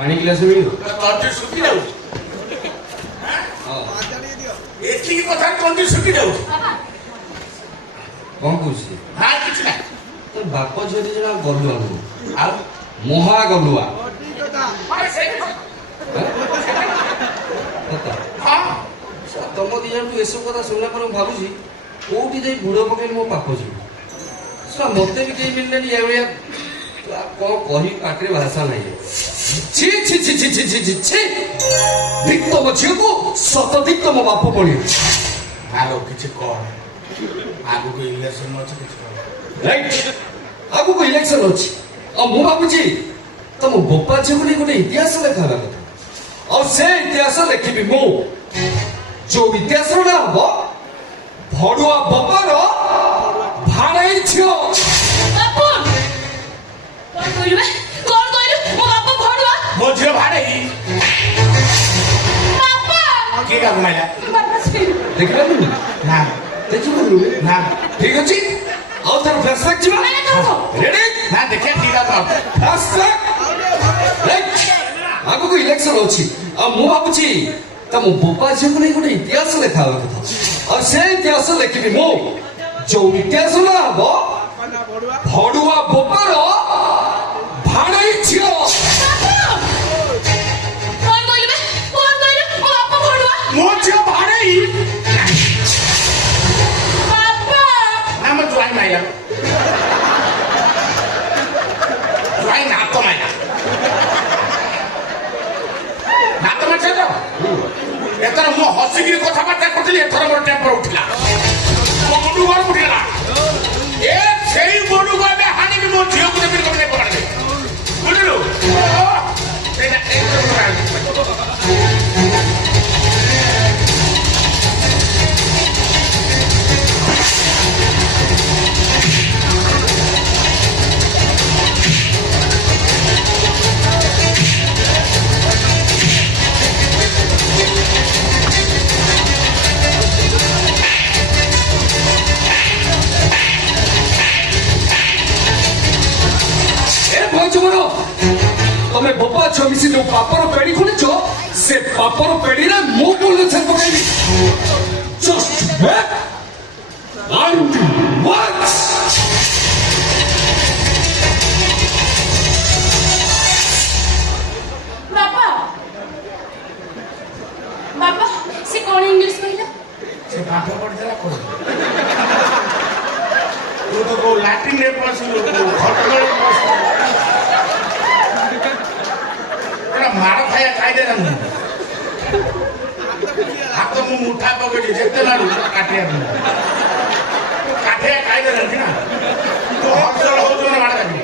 पानी गिलास मिलियो तंत्री सुखी जाऊ एतिकी कथा तंत्री सुखी जाऊ कौन कुछ हां किछ ना तो बाप झियो दी जना गलुआ नु आ मोहा गलुआ मारे से हां तुम दी जन तू एसब कथा सुनला पर भाबुजी कोठी जाई बुढ़ो पकेल मो पाप जी सो मते भी केई मिलने या भैया को कही पाटरे भाषा नहीं छी छी छी छी छी छी छी छी दिक्तो म झियो को सत दिक्तो म बाप पड़ी हालो किछ कर आगु को इलेक्शन अछि किछ राइट आगु को इलेक्शन अछि आ मु बाबूजी तुम बोपा झियो को गोटे इतिहास लेखाला कथा और से इतिहास लेखिबी मु जो इतिहास ना हो भड़ुआ बपार भाड़ाई छियो बापन कौन कहलु मो बाप भड़ुआ मो झियो भाड़े बापा के का घुमाइला बापा से देखला नु ना देखि बलु ना ठीक अछि और तर फ्लैशबैक जिवा मैंने तो रेडी ना देखे ठीक आ फ्लैशबैक राइट आगु को इलेक्शन अछि आ मु बाबूजी तम बोपा झियो को गोटे इतिहास लेखाला कथा और से इतिहास लेखिबी मु जो इतिहास ना हो भड़ुआ बपार भाड़ाई छियो कौन कहलु मो बाप भड़ुआ मो झियो भाड़े बापा ना म जुआई माइला जुआई ना तो माइला ना तो मचे तो एतर मो हसिगिरी कथा बार्ता करथली एतर मोर टेम्पर उठिला मोडू घर उठिला ए सेई मोडू घर में हानि के मो झियो को बिल्कुल नहीं पकड़ दे बुझलु सेना तमें बोपा छो मिसी जो पापर पेड़ी खोलिछ से पापर पेड़ी रे मु बोल से पकैबी जस्ट बैक and watch बापा बापा से कौन इंग्लिश कहला से पाठ पढ़ देला को तू तो को लैट्रिन रे पसिलु घटगड़े तेरा मार खाया खाई दे ना हाथ मु मुठा पकड़ी जेते लाडू काटिया काटिया खाई दे ना तो हसल हो जो ना मार काटी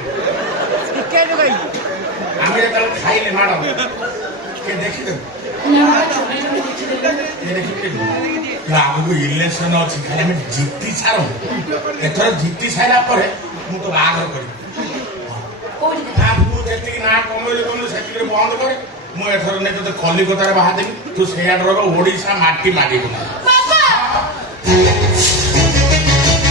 के जो गई आमे तल खाइले मार के देखि दे ये देखि दे आगु इलेक्शन अछि खाली हम जीती सारो एथर जीती साइला परे मु तो आगर करी ना मु जेति ना कमले कोन सेति बंद करे मु एथर ने तो कलिकता रे बाहा देबी तू सेया डरबो ओडिसा माटी माडी बापा